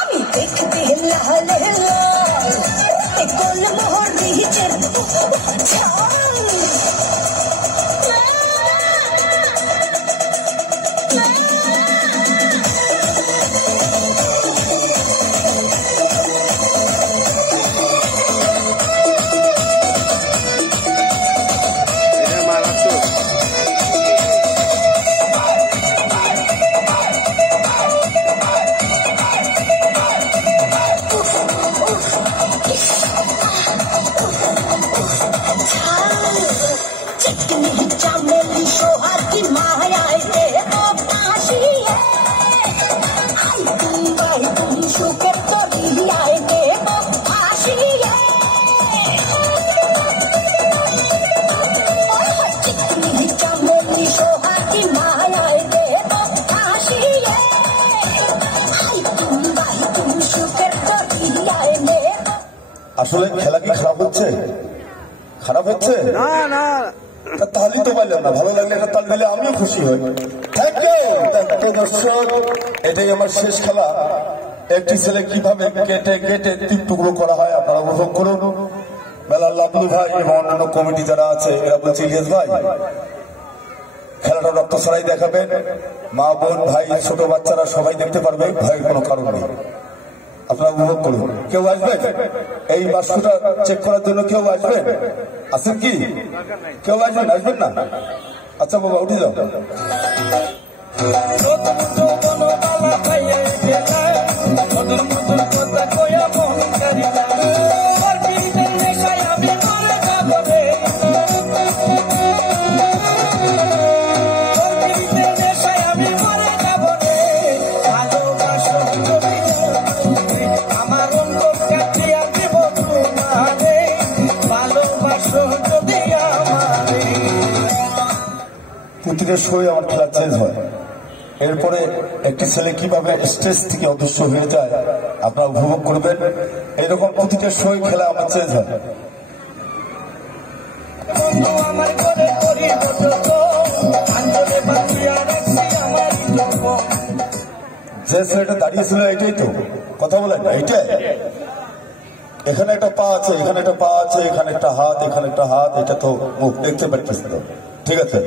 আমি দেখতে লাল লাল গোল মোহর রিচের আসলে খেলা কি খারাপ হচ্ছে? খারাপ হচ্ছে না না, তাহলে তো পাইলাম না। ভালো লাগলে একটা তাল দিলে আমিও খুশি হই। থ্যাংক ইউ দর্শক, এটাই আমার শেষ খেলা। একটি ছেলে কিভাবে কেটে কেটে 3 টুকরো করা হয় আপনারা উপভোগ করুন। মেলার লাভলু ভাই এবং অন্যান্য কমিটি যারা আছে এরা বলছে ইলিয়াস ভাই খেলাটা রক্ত ছড়াই দেখাবেন, মা বোন ভাই ছোট বাচ্চারা সবাই দেখতে পারবে, ভয়ের কোনো কারণ নেই। আপনারা উপভোগ করুন। কেউ আসবেন এই বাস্তুটা চেক করার জন্য? কেউ আসবেন? আছেন কি? কেউ আসবেন? আসবেন না? আচ্ছা বাবা উঠে যাও। প্রতিটা শোয়ে আমার খেলা চেঞ্জ হয়। এরপরে একটি ছেলে কিভাবে স্টেজ থেকে অদৃশ্য হয়ে যায় আপনারা উপভোগ করবেন। এরকম প্রতিটা শোয়ে খেলা আমার চেঞ্জ হয়। যে ছেলেটা দাঁড়িয়েছিল এটাই তো কথা বলেন, এইটাই। এখানে একটা পা আছে, এখানে একটা পা আছে, এখানে একটা হাত, এখানে একটা হাত, এটা তো মুখ দেখতে পাচ্ছি তো। ঠিক আছে।